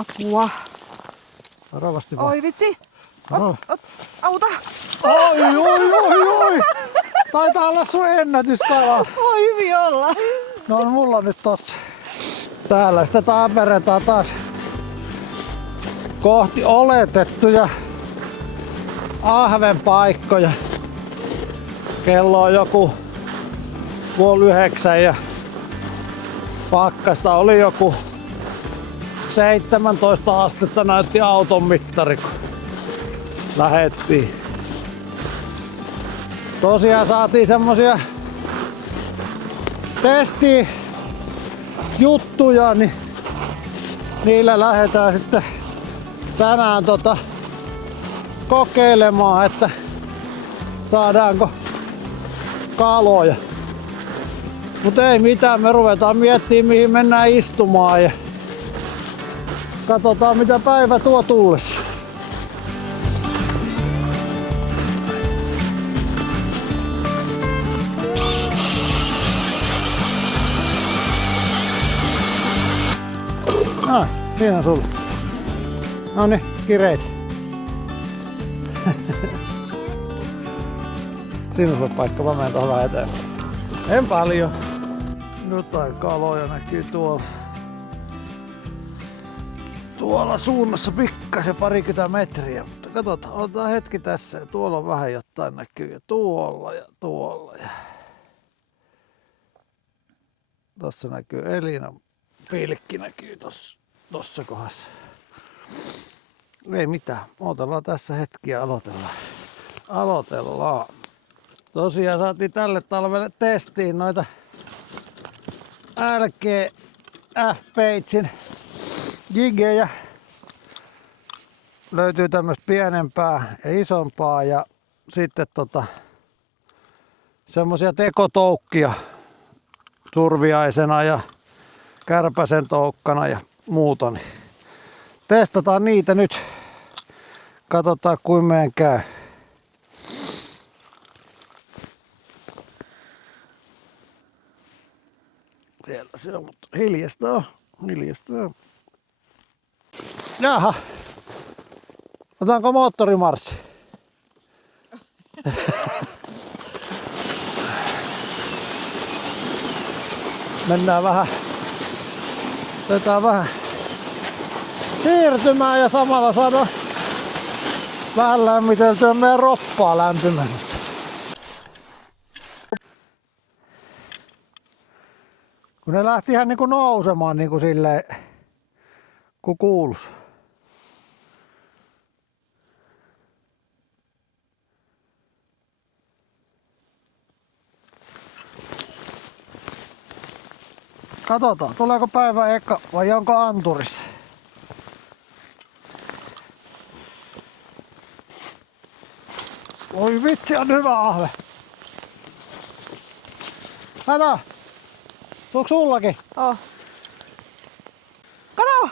Apua. Varovasti vaan. Oi vitsi. Auta. Oi. Taitaa olla sun ennätyskala. Voi hyvin olla. No mulla on nyt tossa. Täällä sitä taperetaan taas kohti oletettuja ahvenpaikkoja. Kello on joku 8:30 ja pakkasta oli joku 17 astetta näytti auton mittari, kun lähettiin. Tosiaan saatiin semmosia testijuttuja, niin niillä lähdetään sitten tänään kokeilemaan, että saadaanko kaloja. Mutta ei mitään, me ruvetaan miettimään mihin mennään istumaan ja katsotaan mitä päivä tuo tullessa. Siinä sulla. Noniin, kireet. Siinä sulla paikka, mä menen tuohon eteenpäin. En paljon. Jotain kaloja näkyy tuolla. Tuolla suunnassa pikkasen 20 metriä, mutta katsotaan, otetaan hetki tässä ja tuolla on vähän jotain näkyy ja tuolla ja tuolla. Tossa näkyy Elina, pilkki näkyy tossa kohdassa. Ei mitään, odotellaan tässä hetki ja aloitellaan. Tosiaan saatiin tälle talvelle testiin noita LG F-Pagein jigejä. Löytyy tämmöistä pienempää ja isompaa ja sitten semmosia tekotoukkia surviaisena ja kärpäsen toukkana ja muuta. Niin testataan niitä nyt. Katsotaan kuin meidän käy. Siellä se on, mutta hiljasta on. Jaha. Otetaanko moottorimarssi? Mennään vähän. Otetaan vähän siirtymään ja samalla saadaan vähän lämmiteltyä meidän roppaa lämpimään. Kun ne lähti ihan niinku nousemaan niinku silleen, kun kuulus. Katsotaan, tuleeko päivä eka vai onko anturissa. Oi vitsi, on hyvä ahve. Kato! Onko sullakin? Oh. Kato!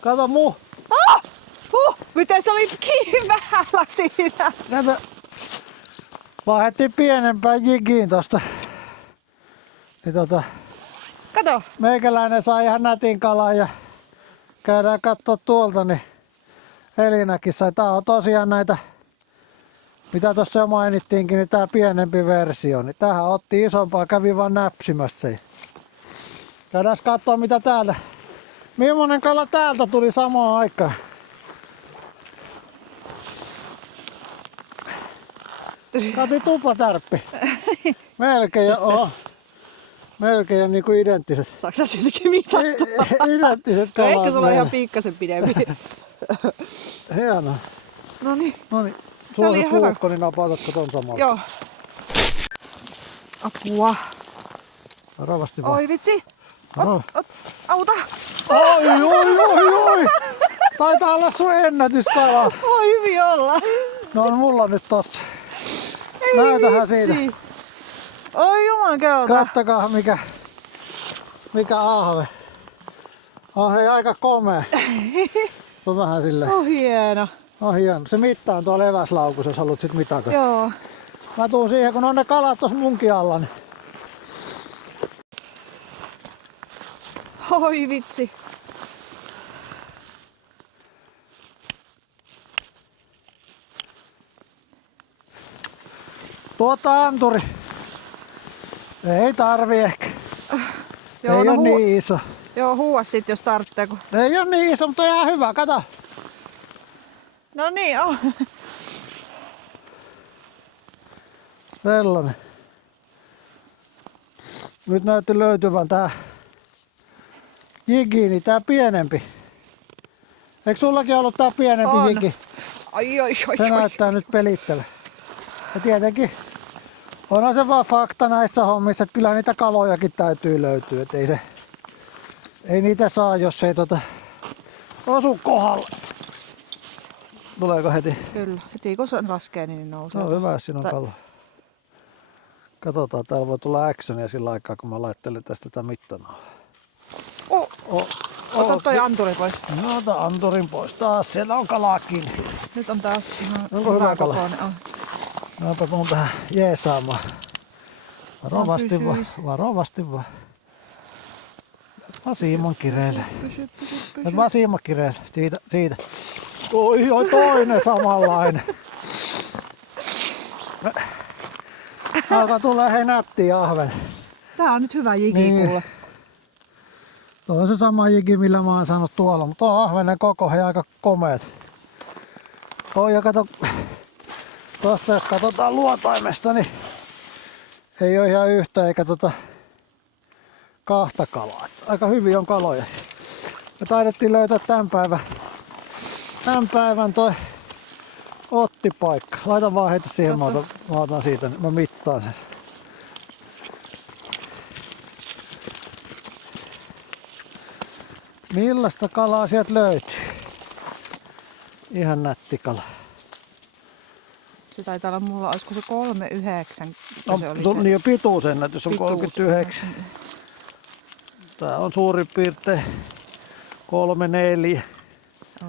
Kato muu. Miten se oli vähällä siinä? Kato. Vaihdettiin pienempään jigiin tosta. Niin Kato! meikäläinen saa ihan nätin kalan ja käydään kattoo tuolta, niin Elinakin sai. Tää on tosiaan näitä, mitä tuossa jo mainittiinkin, niin tää pienempi versio. Niin tähän otti isompaa, kävi vaan näpsimässä. Käydään kattoo mitä täältä. Millainen kala täältä tuli samaan aikaan? Kati tuplatärppi. Melkein on niinku identtiset. Saaks sä siltikin mitattua? Identtiset kalat. Ehkä sulla on ihan piikkasen pidempi. Hienoa. Noniin. Sulla on se puukko, niin napautatko ton samalla? Joo. Apua. Varovasti vaan. Oi vitsi. Auta. Oi. Taitaa olla sun ennätyskala. Voi hyvin olla. No mulla on nyt tossa. Näytähän siitä. Oi jumankauta. Kattokaa mikä ahve. On hei aika komea. On vähän silleen. Hieno. On hieno. Se mitta on tuolla eväslaukussa, jos haluat sit mitata. Joo. Mä tuun siihen, kun on ne kalat tossa munkin alla. Niin. Oi vitsi. tuota anturi. Ei tarvi ehkä. Joo, Ei no oo niin iso. Joo, huuas sit jos tarvitsee. Kun... Ei oo niin iso, mutta on ihan hyvä. Kato. No niin, on. Sellainen. Nyt näytti löytyvän tää jigini, tää pienempi. Eikö sullakin ollut tää pienempi On. jigi? Ai. Se näyttää nyt pelittele. Ja tietenkin onhan se vaan fakta näissä hommissa, että kyllä niitä kalojakin täytyy löytyä. Et ei niitä saa, jos ei osu kohdalle. Tuleeko heti? Kyllä, heti kun se laskee, niin nousee. No hyvä, jos siinä on kalo. Katsotaan, täällä voi tulla actionia sillä aikaa, kun mä laittelen tästä tätä mittanaa. Ota toi anturi pois. No ota anturin pois taas, siellä on kalaakin. Nyt on taas ihan Onko hyvä kala? kokoinen. On. Mäpä tuun tähän jeesaamaan. Varovasti vaan, pysyis. varovasti vaan. Vasimman kireelle. Pysy. Vasimman kireelle, siitä. Oi toinen samanlainen. Alkaa tulla hei nätti ahven. Tää on nyt hyvä jigi Niin. kuule. Tuo on se sama jigi, millä mä oon saanut tuolla, mutta tuo ahvenen koko he aika komeet. Ja kato, tosta jos katsotaan luotaimesta, niin ei ole ihan yhtä eikä kahta kalaa. Aika hyvin on kaloja. Me taidettiin löytää tämän päivän toi ottipaikka. Laitan vaan heitä siihen, mä otan siitä, mä mittaan sen. Millaista kalaa sieltä löytyy? Ihan nätti kala. Se taitaa olla mulla, olisiko se 3,9? No, se oli niin jo pituusennätys on 39. Tää on suurin piirtein 3,4.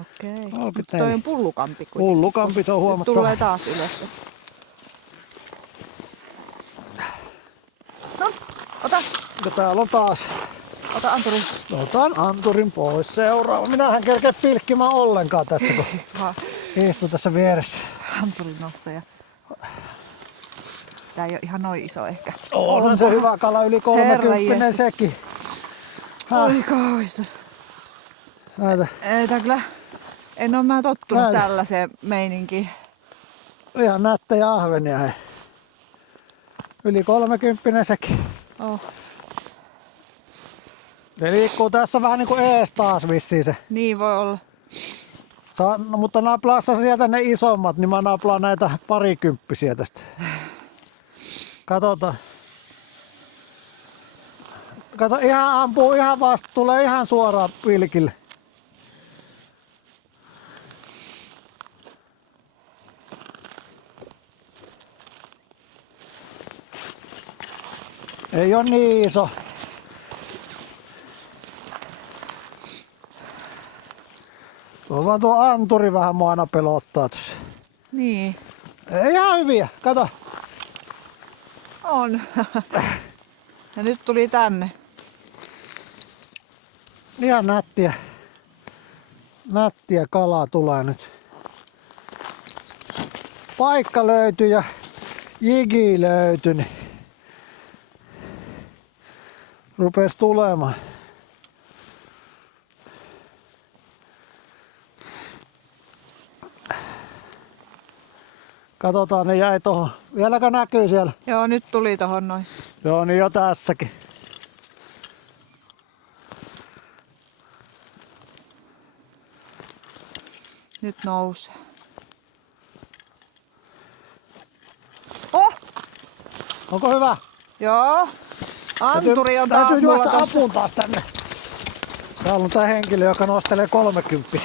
Okei. 34. Toi on pullukampi kuitenkin. Pullukampi, se on huomattava. Tulee taas ylös. No, ota. Ja täällä on taas. Ota anturi. Otan anturin pois. Seuraava. Minähän kerkeä pilkkimään ollenkaan tässä, kun istun tässä vieressä. Anturin nostaja. Tää ei oo ihan noin iso ehkä. On se hyvä kala, yli 30 sekin. Oi kauhista. Näitä. Ei tää kyllä, en oo mä tottunut tällaiseen meininkiin. Ihan nättejä ahvenia. Hei. Yli 30 sekin. Oh. Ne liikkuu tässä vähän niinku ees taas vissiin se. Niin voi olla. No, mutta naplaassa sieltä ne isommat, niin mä naplaan näitä parikymppisiä tästä. Katsotaan. Kato, ihan ampuu ihan vasta, tulee ihan suoraan pilkille. Ei oo niin iso. Tuo vaan tuo anturi vähän mua aina pelottaa tuossa. Niin. Ei ihan hyviä, kato. On. Ja nyt tuli tänne. Ihan nättiä. Nättiä kalaa tulee nyt. Paikka löytyi ja jigi löytyi, niin rupes tulemaan. Katsotaan, ne jäi tohon. Vieläkö näkyy siellä? Joo, nyt tuli tohon noin. Joo, niin jo tässäkin. Nyt nousee. Oh! Onko hyvä? Joo. Anturi on taas täytyy mulla juosta tossa. apuun taas tänne. Täällä on tää henkilö, joka nostelee 30.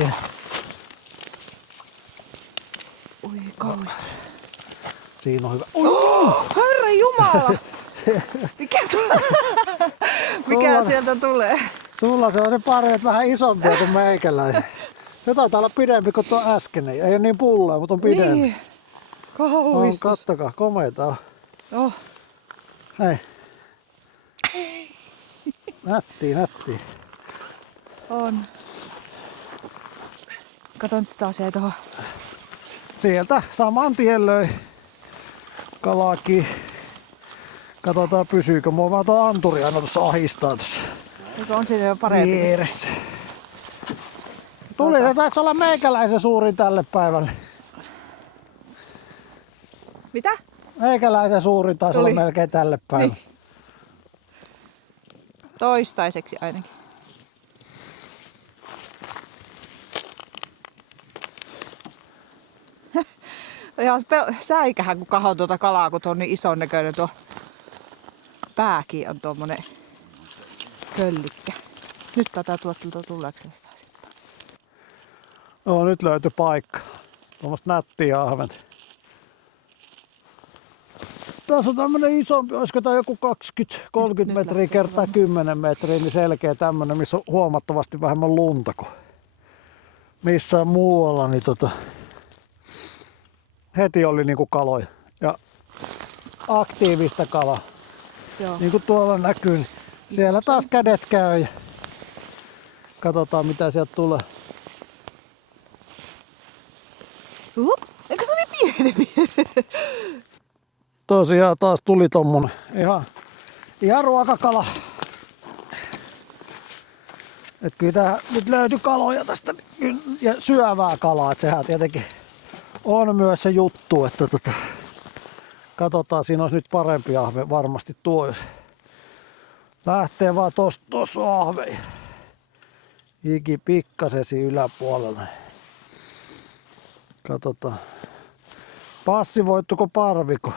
Oi kauhista. Siinä on hyvä. Herra Jumala! Mikä sieltä tulee? Sulla se on se pareet vähän isompia kuin meikäläisiä. Se taitaa olla pidempi kuin tuo äskeinen. Ei ole niin pullea, mutta on pidempi. Niin. Kauhistus. Kattokaa, komeeta on. Oh. Hei. Nättiä. On. Kato nyt taas jäi tohon. Sieltä saman tien löi kalaakin. Katsotaan pysyykö. Mua vaan tuo anturi aina tuossa ahistaa tuossa Eikö on siinä jo parempi? vieressä. Tuli, se taisi olla meikäläisen suurin tälle päivälle. Mitä? Meikäläisen suurin taisi olla melkein tälle päivälle. Niin. Toistaiseksi ainakin. Ihan säikähän kun kahon tuota kalaa, kun tuo on niin ison näköinen tuo pääkin on tuommoinen köllikkä. Nyt tätä tuottelta tuleeko se sitten? No nyt löytyi paikka. Tuommoista nättiä ahventa. Tässä on tämmönen isompi, olisiko tää joku 20-30 metriä kertaa 10 metriä, niin selkeä tämmönen, missä on huomattavasti vähemmän lunta kuin missään muualla, niin heti oli niinku kaloja ja aktiivista kalaa. Joo. Niin kuin tuolla näkyy, niin siellä taas kädet käy ja katsotaan mitä sieltä tulee. Eikö se oli pieni? Tosiaan taas tuli tommonen ihan ruokakala. Et kyllä tää nyt löytyi kaloja tästä ja syövää kalaa, et sehän tietenkin on myös se juttu, että katsotaan, siinä olisi nyt parempi ahve varmasti tuo, jos lähtee vaan tossa on ahve. Jiki pikkasesi yläpuolella. Katsotaan. Passivoittuko parviko?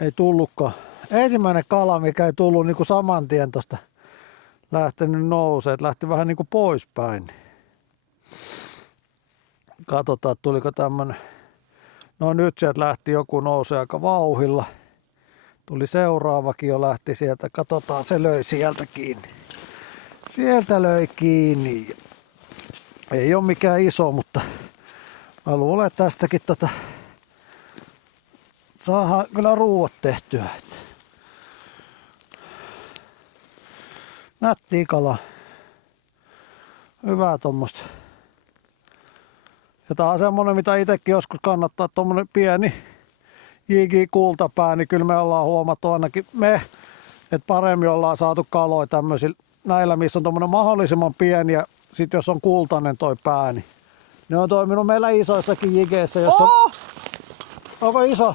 Ei tullutkaan. Ensimmäinen kala, mikä ei tullut niinku saman tien tosta lähtenyt nousee, lähti vähän niinku poispäin. Katsotaan, tuliko tämmönen. No nyt sieltä lähti joku nousee aika vauhilla. Tuli seuraavakin jo lähti sieltä. Katsotaan, se löi sieltä kiinni. Sieltä löi kiinni. Ei ole mikään iso, mutta mä luulen, että tästäkin saadaan kyllä ruuat tehtyä. Nättiä kala. Hyvää tommosta. Ja tää on semmonen, mitä itekin joskus kannattaa, tommonen pieni jiki-kultapää, niin kyllä me ollaan huomattu ainakin että paremmin ollaan saatu kaloja tämmöisillä näillä, missä on tommonen mahdollisimman pieni ja sit jos on kultainen toi pää, niin ne on toiminut meillä isoissakin jikeissä, jos on... Onko iso?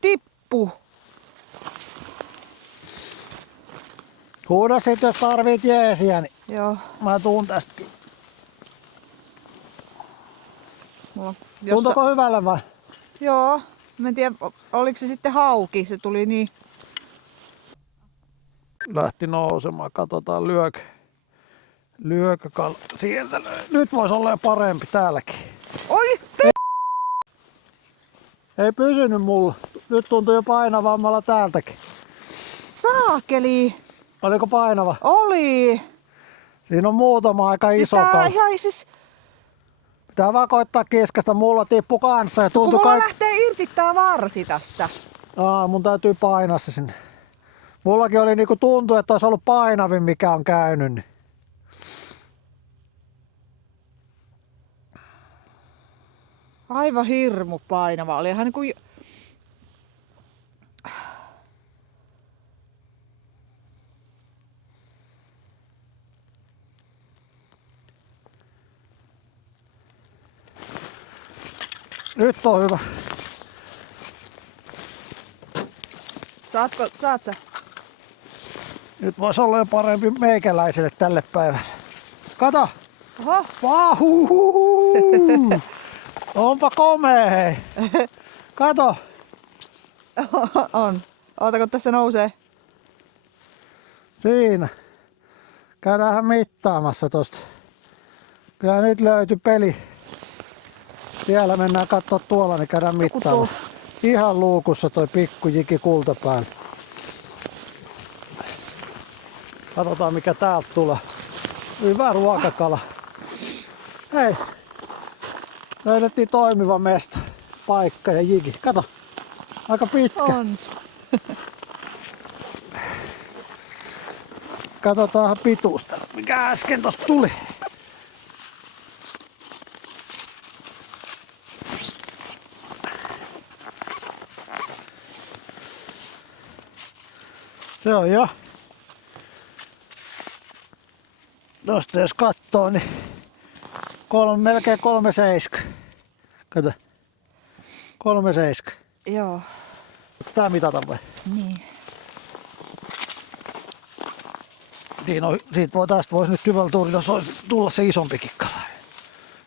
Tippu! Huuda sit, jos tarvit jeesiä, niin Joo. mä tuun tästä kyllä. Mulla, Tuntuuko hyvälle vai? Joo. Mä en tiedä, oliko se sitten hauki. Se tuli niin... Lähti nousemaan. Katsotaan lyökö kala. Sieltä löi. Nyt voisi olla jo parempi täälläkin. Oi! Ei pysynyt mulla. Nyt tuntui jo painavammalla täältäkin. Saakeli! Oliko painava? Oli! Siinä on muutama aika iso kala. Ihan siis... Pitää vaan koittaa kiskasta. Mulla tippu kanssa ja tuntui mulla lähtee irti tää varsi tästä. Mun täytyy painaa se sinne. Mullakin oli niinku tuntuu, että olisi ollut painavin mikä on käynyt. Niin. Aivan hirmu painava. Oli ihan niinku... Nyt on hyvä. Saat sä? Nyt voisi olla jo parempi meikäläiselle tälle päivälle. Kato! Oho! Vahuhuhu! Onpa komea hei! Kato! On. Ootako tässä nousee? Siinä. Käydään mittaamassa tosta. Kyllä nyt löytyi peli. Siellä mennään kattoo tuolla, niin käydään mittaamaan. Ihan luukussa toi pikku jiki kultapään. Katsotaan mikä täältä tulee. Hyvä ruokakala. Hei. Löydettiin toimiva mesta. Paikka ja jiki. Kato. Aika pitkä. On. Katsotaan pituusta. Mikä äsken tosta tuli. Se on jo. Tuosta jos kattoo, niin melkein 3,7. Kato. 3,7. Joo. Tää mitata vai? Niin. Tästä voisi nyt hyvällä tuurilla tulla se isompikin kala.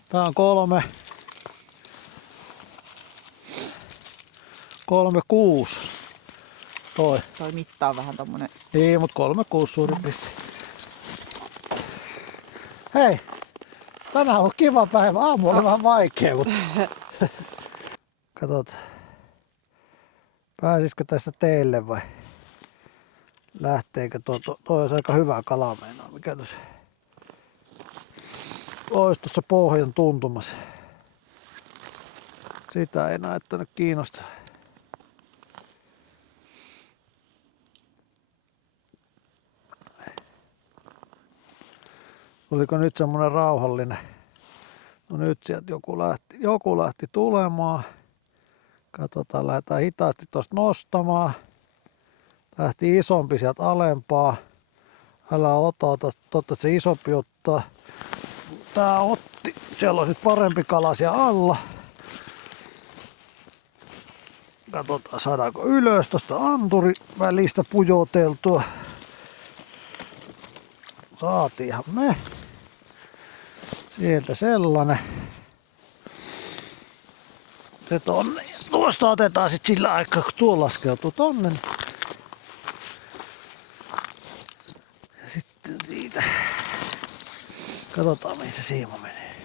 Tää on 3,6. Toi Mitta on vähän tommonen. Niin, mut 3,6 suurin piirtein. Hei! Tänään on kiva päivä. Aamu oli vähän vaikea, mutta... Katsotaan. Pääsisikö tästä teille vai? Lähteekö toi olisi aika hyvä kala meinaa. Mikä tuossa? Ois tuossa pohjan tuntumassa. Sitä ei näyttänyt kiinnostaa. Oliko nyt semmonen rauhallinen? No nyt sieltä joku lähti tulemaan. Katsotaan, lähdetään hitaasti tosta nostamaan. Lähti isompi sieltä alempaa. Älä ota, totta se isompi ottaa. Tää otti. Siellä on nyt parempi kala siellä alla. Katsotaan saadaanko ylös tosta anturi välistä pujoteltua. Saatiinhan me. Sieltä sellainen. Se tonne. Tuosta otetaan sit sillä aikaa, kun tuo laskeutuu tonne. Ja sitten siitä. Katsotaan mihin se siima menee.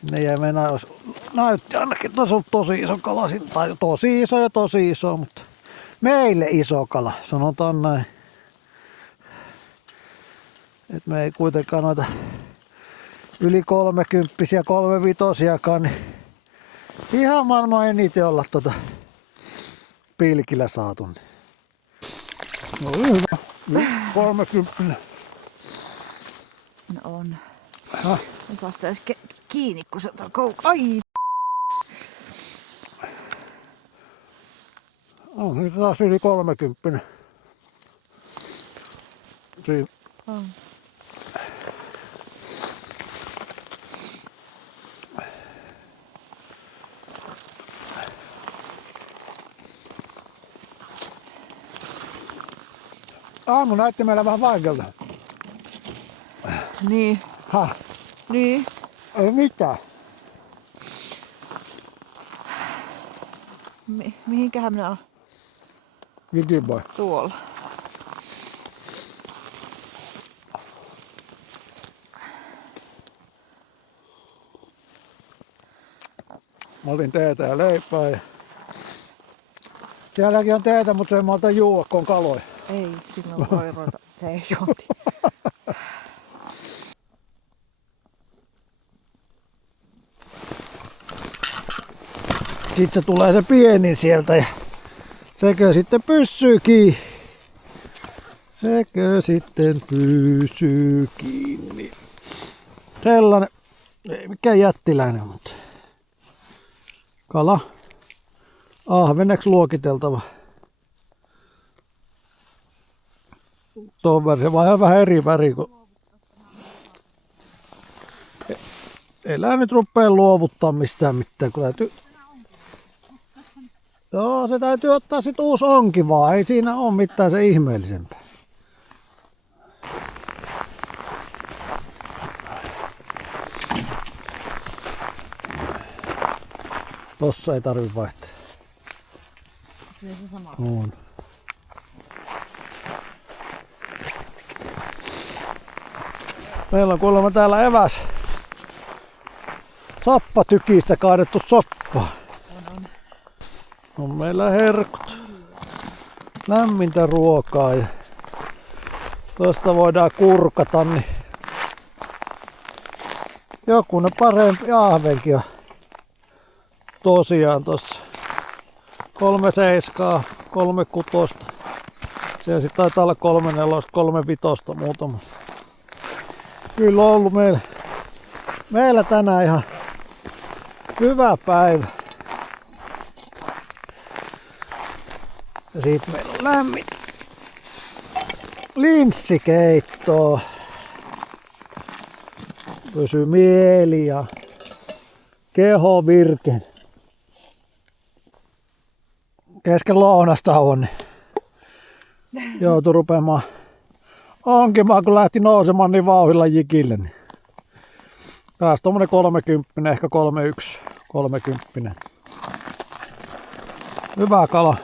Sinne jäi mennä, jos näytti ainakin, että on tosi iso kala. Tai tosi iso, mutta meille iso kala, sanotaan näin. Et me ei kuitenkaan noita yli 30-vuotiaita, 35-vuotiaitakaan, niin ihan maailman eniten olla pilkillä saatu. No hyvä. 30. No on. Me saa sitä edes kiinni, kun se on Ai! On nyt taas yli 30. Siinä. On. Aamu näytti meillä vähän vaikealta. Niin. Häh? Niin. Ei mitään. Mihinkähän minä olen? Mikin voi. Tuolla. Mä otin teetä ja leipää. Ja... Sielläkin on teetä, mutta en mä ota juua, kun on kaloja. Ei, silloin voi ruveta teejuonti. Sitten se tulee se pienin sieltä ja sekö sitten pysyy kiinni. Sekö sitten pysyy kiinni. Sellainen, ei mikään jättiläinen, mutta kala. Ahveneksi luokiteltava. Tuon väri, se vaan vähän eri väri. Elää nyt rupee luovuttaa mistään mitään, kun täytyy... Joo, se täytyy ottaa sit uusi onki vaan, ei siinä ole mitään se ihmeellisempää. Tossa ei tarvi vaihtaa. Se sama. On. Meillä on kuulemma täällä eväs sappatykistä kaadettu soppaa. On meillä herkut. Lämmintä ruokaa ja tosta voidaan kurkata, niin jokunen parempi ahvenkin on tosiaan tossa 3,7, 3,6. Siellä sit taitaa olla 3,4, 3,5 muutama. Kyllä on ollut meillä tänään ihan hyvä päivä. Ja siitä meillä on lämmin linssikeittoa. Pysy mieli ja keho virken. Kesken lounastauon joutui rupeamaan onkimaan, kun lähti nousemaan niin vauhdilla jikille. Niin taas tommonen 30, ehkä 31, 30. Hyvä kala.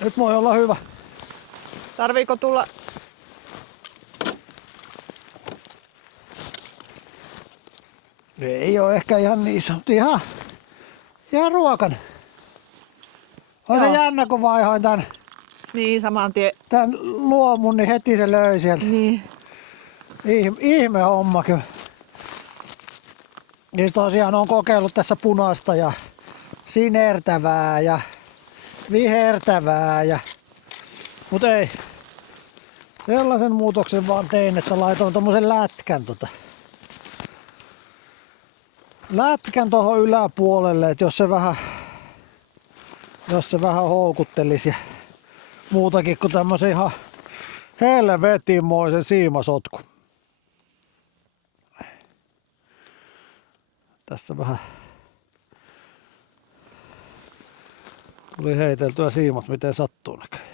Nyt voi olla hyvä. Tarviiko tulla? Ei oo ehkä ihan niin iso, mutta ihan ruokan. On se Joo. jännä, kun vaihoin tän Niin, saman tien. luomun, niin heti se löi sieltä. Niin. Ihme homma kyllä. Niin tosiaan on kokeillut tässä punaista ja sinertävää ja vihertävää mut ei. Sellaisen muutoksen vaan tein, että laitoin tommosen lätkän tohon yläpuolelle, että jos se vähän houkuttelisi ja muutakin kuin tämmösen ihan helvetimoisen siimasotku. Tässä vähän tuli heiteltyä siimat, miten sattuu näköjään.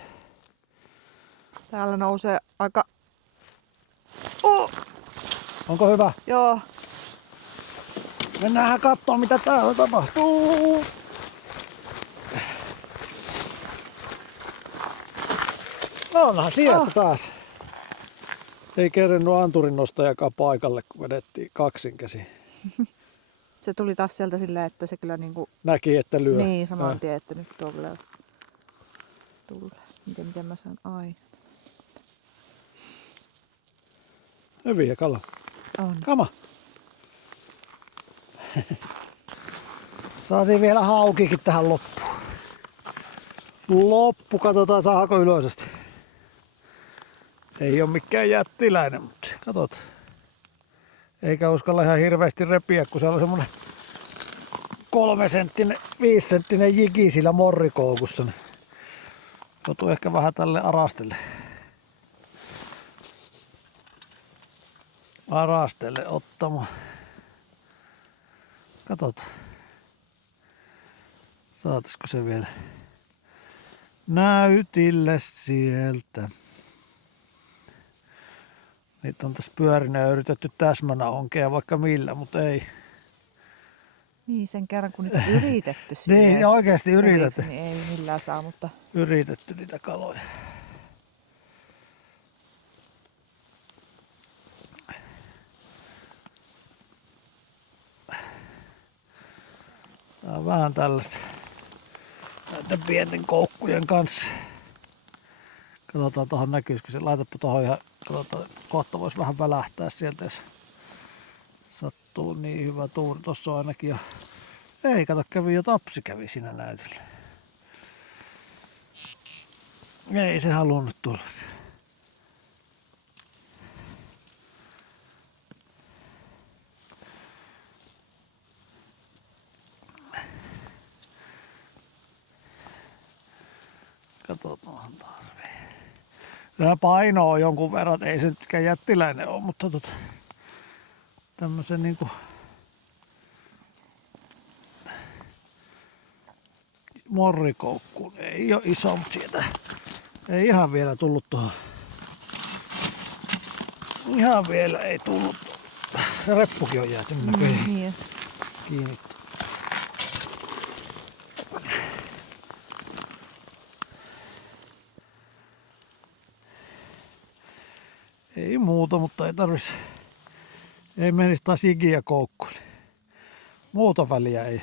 Täällä nousee aika... Onko hyvä? Joo. Mennään katsomaan, mitä täällä tapahtuu. Onhan sieltä taas. Ei kerennyt anturin nostajakaan paikalle, kun vedettiin kaksin käsin. Se tuli taas sieltä silleen, että se kyllä niinku... Näki, että lyö. Niin, saman tien, että nyt tulee. Miten mä saan aina? Hyviä kala. On. Kama. Saatiin vielä haukikin tähän loppuun. Katsotaan saako ylöisesti. Ei oo mikään jättiläinen, mutta katot. Eikä uskalla ihan hirveästi repiä, kun se on semmonen 3 senttinen, 5 senttinen jiki sillä morrikoukussa. Niin joutuu ehkä vähän tälle arastelle ottamaan. Katsotaan. Saataisiko se vielä näytille sieltä. Niitä on tässä pyörinä ja yritetty täsmänä onkea vaikka millä, mutta ei. Niin, sen kerran kun niitä on yritetty Niin, oikeasti yritetty. Niin ei millään saa, mutta... Yritetty niitä kaloja. Tää on vähän tällaista näiden pienten koukkujen kanssa. Katsotaan tuohon näkyisikö se. Laitapa tuohon ja katsotaan, kohta vois vähän välähtää sieltä, jos sattuu niin hyvä tuuri. Tossa on ainakin jo. Ei, kato, tapsi kävi siinä näytöllä. Ei se halunnut tulla. Katsotaan taas vielä. Tämä paino on jonkun verran, ei se nytkään jättiläinen ole, mutta tämmösen niinku morrikoukkuun ei ole iso, mutta sieltä ei ihan vielä tullut tuohon. Ihan vielä ei tullut. Se reppukin on jääty näköjään Niin. kiinni. Ei muuta, mutta ei tarvis. Ei menisi taas ikiä koukkuun. Muuta väliä ei.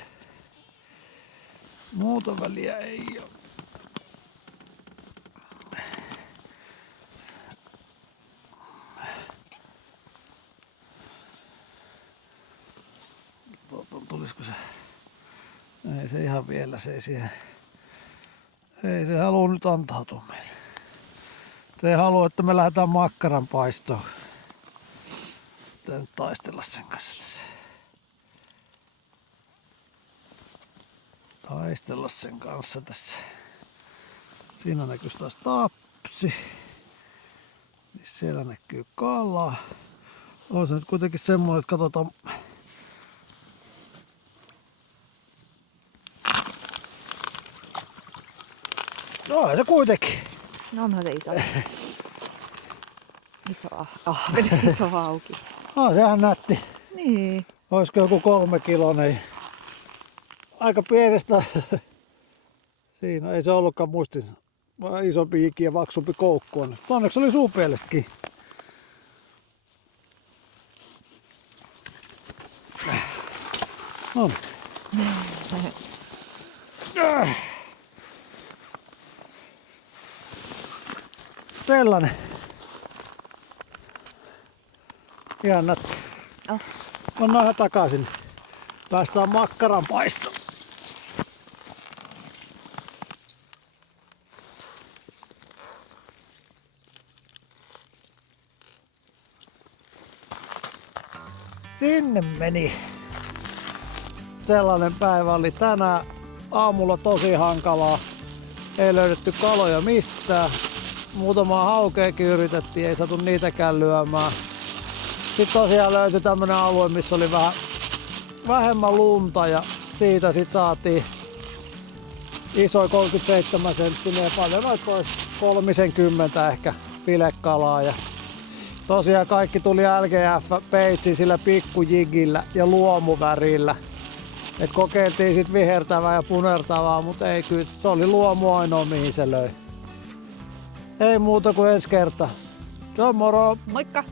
Muuta väliä ei ole. Tulisiko se? Ei se ihan vielä, se ei siihen. Ei se halua nyt antautua meille. Se ei halua, että me lähdetään makkaran paistoon. Pitää nyt taistella sen kanssa tässä. Taistella sen kanssa tässä. Siinä näkyy taas tapsi. Siellä näkyy kala. On se nyt kuitenkin semmoinen, että katsotaan. No se kuitenkin. No onhan se iso. Iso ahven, iso hauki. No sehän nätti. Niin. Olisiko joku 3 kilonen. Aika pienestä. Siinä ei se ollutkaan muistin. Isompi hiki ja paksumpi koukku on. Onneksi oli suupielestäkin. No niin. Sellainen. Ihan nätti. Oh. Mennään takaisin. Päästään makkaran paistoon. Sinne meni. Sellainen päivä oli tänään. Aamulla tosi hankalaa. Ei löydetty kaloja mistään. Muutamaa haukeakin yritettiin, ei saatu niitäkään lyömään. Sitten tosiaan löytyi tämmönen alue, missä oli vähän vähemmän lunta ja siitä sit saatiin iso 37 senttinen ja paljon noita 30 ehkä filekalaa. Ja tosiaan kaikki tuli LGF-peitsi sillä pikkujigillä ja luomuvärillä. Et kokeiltiin sit vihertävää ja punertavaa, mutta ei kyllä, se oli luomu ainoa mihin se löi. Ei muuta kuin ensi kerta. Se on moro! Moikka!